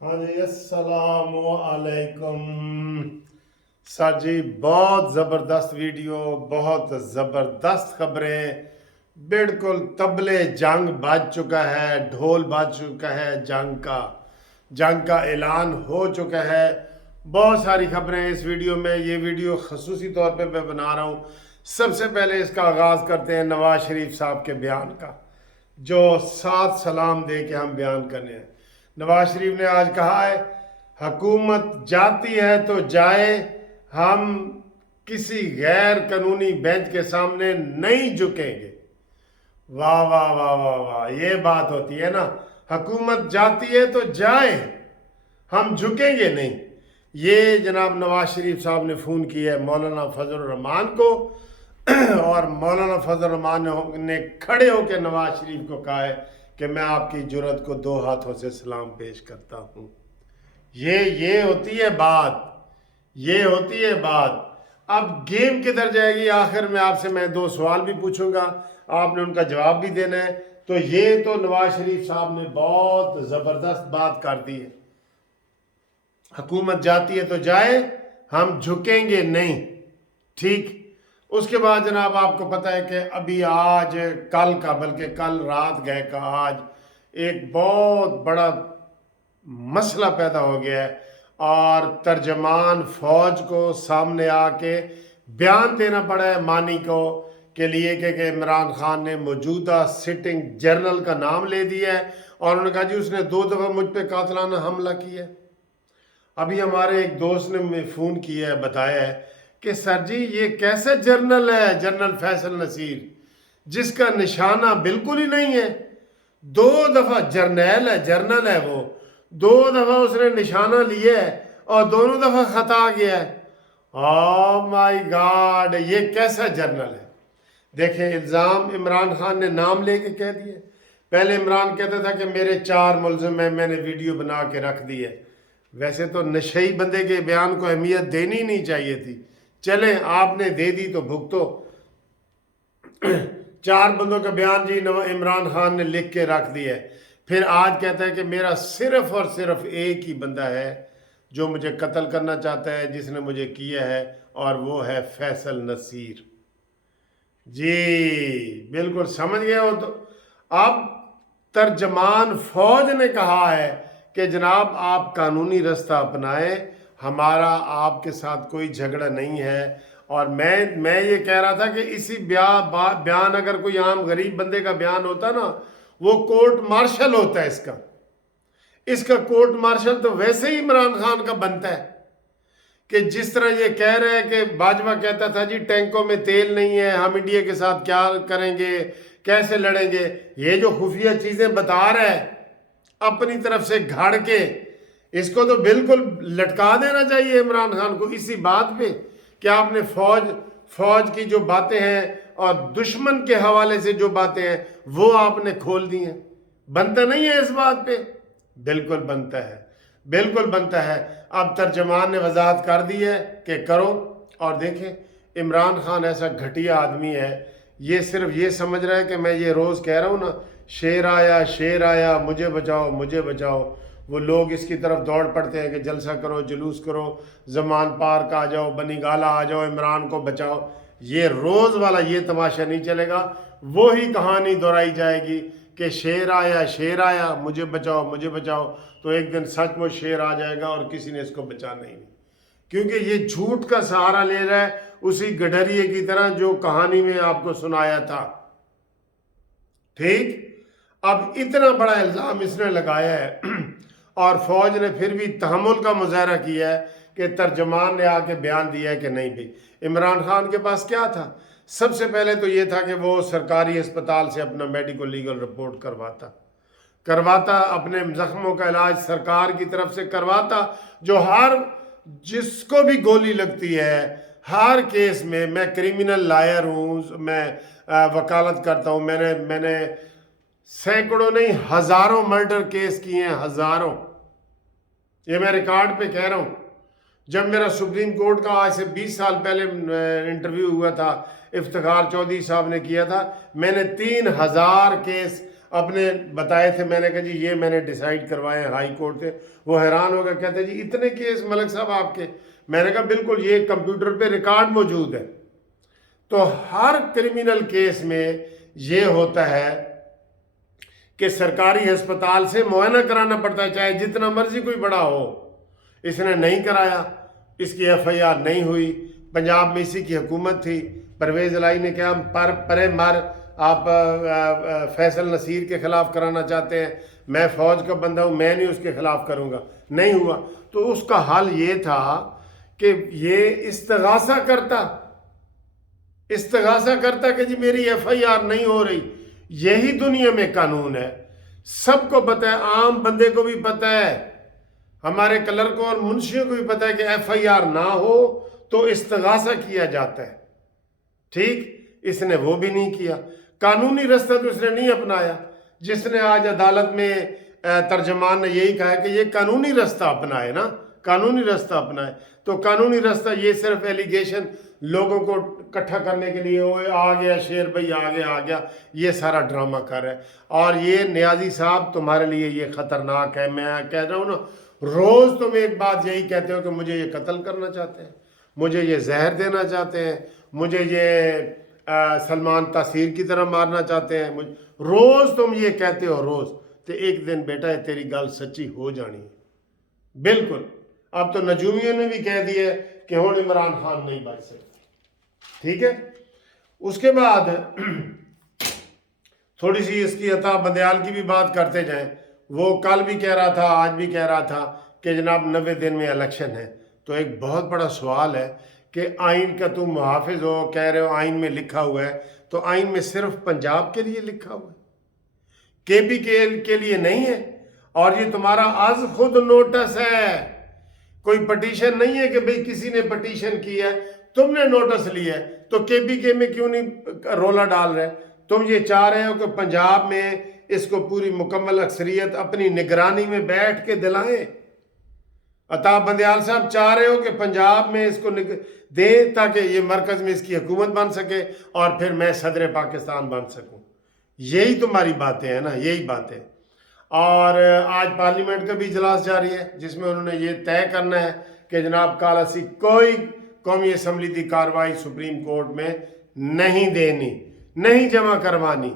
हाँ जी, अस्सलाम वालेकुम। सर जी, बहुत ज़बरदस्त वीडियो, बहुत ज़बरदस्त खबरें। बिल्कुल तबले जंग बज चुका है, ढोल बज चुका है, जंग का ऐलान हो चुका है। बहुत सारी खबरें इस वीडियो में। ये वीडियो खसूसी तौर पे मैं बना रहा हूँ। सबसे पहले इसका आगाज़ करते हैं नवाज शरीफ साहब के बयान का, जो सात सलाम दे के हम बयान करने हैं। नवाज शरीफ ने आज कहा है, हुकूमत जाती है तो जाए, हम किसी गैर कानूनी बेंच के सामने नहीं झुकेंगे। वाह वाह वाह वाह वाह, ये बात होती है ना, हुकूमत जाती है तो जाए, हम झुकेंगे नहीं। ये जनाब नवाज शरीफ साहब ने फ़ोन किया है मौलाना फजल रहमान को, और मौलाना फजल रहमान ने खड़े होकर नवाज शरीफ को कहा है कि मैं आपकी जुर्रत को दो हाथों से सलाम पेश करता हूँ। ये होती है बात, ये होती है बात। अब गेम किधर जाएगी? आखिर में आपसे मैं दो सवाल भी पूछूंगा, आपने उनका जवाब भी देना है। तो ये तो नवाज शरीफ साहब ने बहुत ज़बरदस्त बात कर दी है, हुकूमत जाती है तो जाए, हम झुकेंगे नहीं। ठीक। उसके बाद जनाब आपको पता है कि अभी आज कल का, बल्कि कल रात गए का आज एक बहुत बड़ा मसला पैदा हो गया है, और तर्जमान फौज को सामने आके बयान देना पड़ा है मानी को के लिए कि इमरान खान ने मौजूदा सिटिंग जनरल का नाम ले दिया है, और उन्होंने कहा जी उसने 2 दफ़ा मुझ पे कातलाना हमला किया है। अभी हमारे एक दोस्त ने मुझे फ़ोन किया है, बताया है कि सर जी ये कैसे जनरल है, जनरल फैसल नसीर, जिसका निशाना बिल्कुल ही नहीं है। 2 दफ़ा जर्नैल है, जर्नल है वो, 2 दफ़ा उसने निशाना लिया है और दोनों दफ़ा खता गया है। ओ माय गॉड, ये कैसा जर्नल है? देखें, इल्ज़ाम इमरान खान ने नाम लेके कह दिए। पहले इमरान कहता था कि मेरे 4 मुलज़िम हैं, मैंने वीडियो बना के रख दी है। वैसे तो नशई बंदे के बयान को अहमियत देनी नहीं चाहिए थी। चलें, आपने दे दी तो भुगतो। 4 बंदों का बयान जी इमरान खान ने लिख के रख दिया है। फिर आज कहता है कि मेरा सिर्फ और सिर्फ एक ही बंदा है जो मुझे कत्ल करना चाहता है, जिसने मुझे किया है, और वो है फैसल नसीर। जी बिल्कुल समझ गए हो। तो अब तर्जमान फौज ने कहा है कि जनाब आप कानूनी रास्ता अपनाएं, हमारा आपके साथ कोई झगड़ा नहीं है। और मैं ये कह रहा था कि इसी बयान अगर कोई आम गरीब बंदे का बयान होता ना, वो कोर्ट मार्शल होता है इसका कोर्ट मार्शल तो वैसे ही इमरान खान का बनता है कि जिस तरह ये कह रहे हैं कि बाजवा कहता था जी टैंकों में तेल नहीं है, हम इंडिया के साथ क्या करेंगे, कैसे लड़ेंगे। ये जो खुफिया चीज़ें बता रहा है अपनी तरफ से घड़ के, इसको तो बिल्कुल लटका देना चाहिए इमरान खान को इसी बात पे कि आपने फौज की जो बातें हैं और दुश्मन के हवाले से जो बातें हैं वो आपने खोल दी हैं। बनता नहीं है इस बात पे? बिल्कुल बनता है, बिल्कुल बनता है। अब तर्जमान ने वजाहत कर दी है कि करो। और देखें, इमरान खान ऐसा घटिया आदमी है, ये सिर्फ ये समझ रहा है कि मैं ये रोज़ कह रहा हूँ ना, शेर आया मुझे बचाओ मुझे बचाओ। वो लोग इसकी तरफ दौड़ पड़ते हैं कि जलसा करो, जुलूस करो, जमान पार्क आ जाओ, बनी गाला आ जाओ, इमरान को बचाओ। ये रोज़ वाला ये तमाशा नहीं चलेगा। वो ही कहानी दोहराई जाएगी कि शेर आया मुझे बचाओ। तो एक दिन सचमुच शेर आ जाएगा और किसी ने इसको बचाना ही नहीं, क्योंकि ये झूठ का सहारा ले रहा है उसी गडरिए की तरह जो कहानी में आपको सुनाया था। ठीक। अब इतना बड़ा इल्ज़ाम इसने लगाया है और फौज ने फिर भी तहम्मुल का मुजाहरा किया है कि तर्जमान ने आके बयान दिया है कि नहीं भाई, इमरान खान के पास क्या था? सबसे पहले तो ये था कि वो सरकारी अस्पताल से अपना मेडिको लीगल रिपोर्ट करवाता, अपने जख्मों का इलाज सरकार की तरफ से करवाता। जो हर जिसको भी गोली लगती है, हर केस में, मैं क्रिमिनल लॉयर हूँ, मैं वकालत करता हूँ, मैंने सैकड़ों नहीं हज़ारों मर्डर केस किए हैं, हज़ारों। ये मैं रिकॉर्ड पे कह रहा हूँ। जब मेरा सुप्रीम कोर्ट का आज से 20 साल पहले इंटरव्यू हुआ था, इफ्तिखार चौधरी साहब ने किया था, मैंने 3000 केस اپنے بتائے تھے، میں نے کہا جی یہ میں نے ڈیسائیڈ کروائے ہیں ہائی کورٹ سے۔ وہ حیران ہو گیا، کہتے جی اتنے کیس ملک صاحب آپ کے؟ میں نے کہا بالکل، یہ کمپیوٹر پہ ریکارڈ موجود ہے۔ تو ہر کرمینل کیس میں یہ ہوتا ہے کہ سرکاری ہسپتال سے معائنہ کرانا پڑتا ہے، چاہے جتنا مرضی کوئی بڑا ہو۔ اس نے نہیں کرایا، اس کی ایف آئی آر نہیں ہوئی۔ پنجاب میں اسی کی حکومت تھی، پرویز الہی نے کہا پرے مر آپ فیصل نصیر کے خلاف کرانا چاہتے ہیں، میں فوج کا بندہ ہوں، میں نہیں اس کے خلاف کروں گا، نہیں ہوا۔ تو اس کا حل یہ تھا کہ یہ استغاثہ کرتا کہ جی میری ایف آئی آر نہیں ہو رہی۔ یہی دنیا میں قانون ہے، سب کو پتہ ہے، عام بندے کو بھی پتہ ہے، ہمارے کلرکوں اور منشیوں کو بھی پتہ ہے کہ ایف آئی آر نہ ہو تو استغاثہ کیا جاتا ہے۔ ٹھیک، اس نے وہ بھی نہیں کیا، قانونی رستہ تو اس نے نہیں اپنایا۔ جس نے آج عدالت میں ترجمان نے یہی کہا کہ یہ قانونی رستہ اپنائے نا، قانونی رستہ اپنائے۔ تو قانونی رستہ یہ صرف ایلیگیشن لوگوں کو اکٹھا کرنے کے لیے، وہ آ گیا شیر بھائی آ گیا، یہ سارا ڈرامہ کر رہا ہے۔ اور یہ نیازی صاحب تمہارے لیے یہ خطرناک ہے۔ میں کہہ رہا ہوں نا، روز تم ایک بات یہی کہتے ہو کہ مجھے یہ قتل کرنا چاہتے ہیں، مجھے یہ زہر دینا چاہتے ہیں، مجھے یہ سلمان تاثیر کی طرح مارنا چاہتے ہیں، روز تم یہ کہتے ہو روز۔ تو ایک دن بیٹا تیری گل سچی ہو جانی ہے، بالکل۔ اب تو نجومیوں نے بھی کہہ دیا کہ ہوں عمران خان نہیں بچ سکتے، ٹھیک ہے۔ اس کے بعد تھوڑی سی اس کی عطا بندیال کی بھی بات کرتے جائیں۔ وہ کل بھی کہہ رہا تھا، آج بھی کہہ رہا تھا کہ جناب 90 دن میں الیکشن ہے۔ تو ایک بہت بڑا سوال ہے کہ آئین کا تم محافظ ہو، کہہ رہے ہو آئین میں لکھا ہوا ہے، تو آئین میں صرف پنجاب کے لیے لکھا ہوا ہے، کے پی کے لیے نہیں ہے؟ اور یہ تمہارا از خود نوٹس ہے، کوئی پٹیشن نہیں ہے کہ بھئی کسی نے پٹیشن کی ہے، تم نے نوٹس لیا ہے۔ تو کے پی کے میں کیوں نہیں رولا ڈال رہے؟ تم یہ چاہ رہے ہو کہ پنجاب میں اس کو پوری مکمل اکثریت اپنی نگرانی میں بیٹھ کے دلائیں۔ عطا بندیال صاحب چاہ رہے ہو کہ پنجاب میں اس کو دیں تاکہ یہ مرکز میں اس کی حکومت بن سکے اور پھر میں صدر پاکستان بن سکوں۔ یہی تمہاری باتیں ہیں نا، یہی باتیں۔ اور آج پارلیمنٹ کا بھی اجلاس جاری ہے جس میں انہوں نے یہ طے کرنا ہے کہ جناب کالاسی کوئی قومی اسمبلی کی کارروائی سپریم کورٹ میں نہیں دینی، نہیں جمع کروانی۔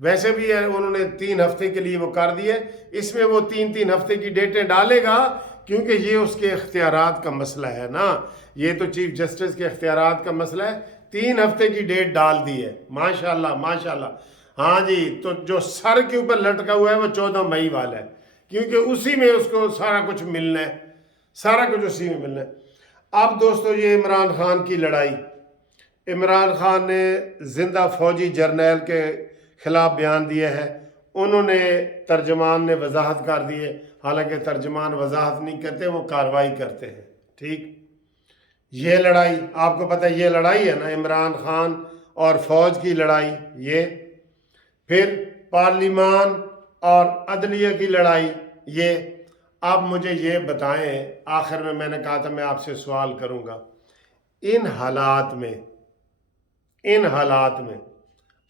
ویسے بھی انہوں نے 3 ہفتے کے لیے وہ کر دیے، اس میں وہ 3 ہفتے کی ڈیٹیں ڈالے گا کیونکہ یہ اس کے اختیارات کا مسئلہ ہے نا، یہ تو چیف جسٹس کے اختیارات کا مسئلہ ہے۔ 3 ہفتے کی ڈیٹ ڈال دی ہے، ماشاءاللہ ماشاءاللہ۔ ہاں جی، تو جو سر کے اوپر لٹکا ہوا ہے وہ 14 مئی والا ہے، کیونکہ اسی میں اس کو سارا کچھ ملنا ہے، سارا کچھ اسی میں ملنا ہے۔ اب دوستو یہ عمران خان کی لڑائی، عمران خان نے زندہ فوجی جرنیل کے خلاف بیان دیا ہے، انہوں نے ترجمان نے وضاحت کر دی ہے، حالانکہ ترجمان وضاحت نہیں کرتے، وہ کارروائی کرتے ہیں۔ ٹھیک، یہ لڑائی آپ کو پتہ ہے، یہ لڑائی ہے نا عمران خان اور فوج کی لڑائی، یہ پھر پارلیمان اور عدلیہ کی لڑائی، یہ۔ اب مجھے یہ بتائیں، آخر میں نے کہا تھا میں آپ سے سوال کروں گا، ان حالات میں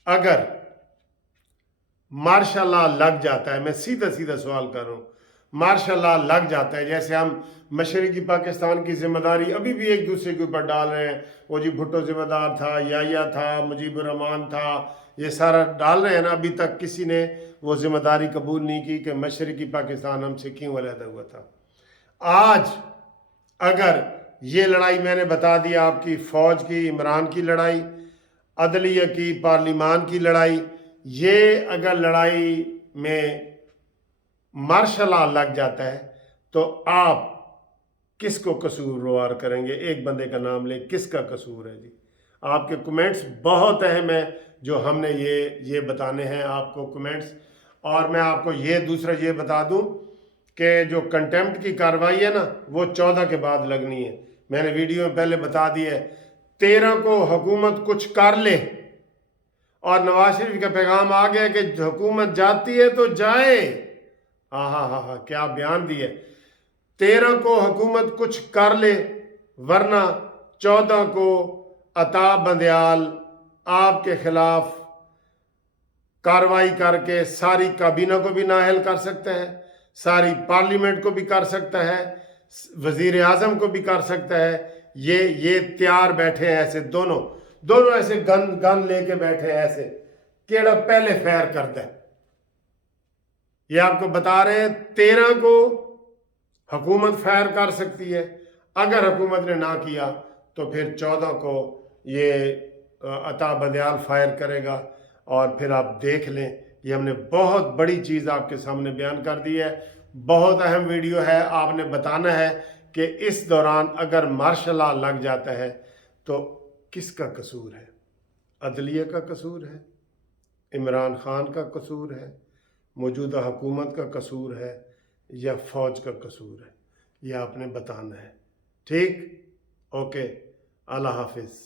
اگر مارشل لا لگ جاتا ہے، میں سیدھا سوال کر رہا ہوں، مارشل لا لگ جاتا ہے، جیسے ہم مشرقی پاکستان کی ذمہ داری ابھی بھی ایک دوسرے کے اوپر ڈال رہے ہیں، وہ جی بھٹو ذمہ دار تھا، یا تھا، مجیب الرحمان تھا، یہ سارا ڈال رہے ہیں نا، ابھی تک کسی نے وہ ذمہ داری قبول نہیں کی کہ مشرقی پاکستان ہم سے کیوں علیحدہ ہوا تھا۔ آج اگر یہ لڑائی میں نے بتا دیا آپ کی، فوج کی عمران کی لڑائی، عدلیہ کی پارلیمان کی لڑائی، یہ اگر لڑائی میں مارشل لا لگ جاتا ہے تو آپ کس کو قصوروار کریں گے؟ ایک بندے کا نام لیں، کس کا قصور ہے جی؟ آپ کے کمنٹس بہت اہم ہیں، جو ہم نے یہ بتانے ہیں آپ کو کمنٹس۔ اور میں آپ کو یہ دوسرا یہ بتا دوں کہ جو کنٹیمپٹ کی کارروائی ہے نا، وہ 14 کے بعد لگنی ہے۔ میں نے ویڈیو میں پہلے بتا دیا ہے، 13 کو حکومت کچھ کر لے، اور نواز شریف کا پیغام آ گیا کہ حکومت جاتی ہے تو جائے۔ ہاں کیا بیان دی ہے، 13 کو حکومت کچھ کر لے، ورنہ 14 کو عطا بندیال آپ کے خلاف कार्रवाई करके सारी काबीना को भी नाअहल कर सकता है, सारी पार्लियामेंट को भी कर सकता है, वजीर आजम को भी कर सकता है। ये तैयार बैठे हैं ऐसे दोनों ऐसे गन लेके बैठे हैं ऐसे, केड़ा पहले फायर करता है। ये आपको बता रहे हैं 13 को हुकूमत फायर कर सकती है, अगर हुकूमत ने ना किया तो फिर 14 को ये अता बंदयाल फायर करेगा। और फिर आप देख लें, ये हमने बहुत बड़ी चीज़ आपके सामने बयान कर दी है, बहुत अहम वीडियो है। आपने बताना है कि इस दौरान अगर मार्शल लॉ लग जाता है तो किसका कसूर है? अदलिया का कसूर है, इमरान खान का कसूर है, मौजूदा हुकूमत का कसूर है, या फ़ौज का कसूर है? ये आपने बताना है। ठीक, ओके, अल्लाह हाफिज़।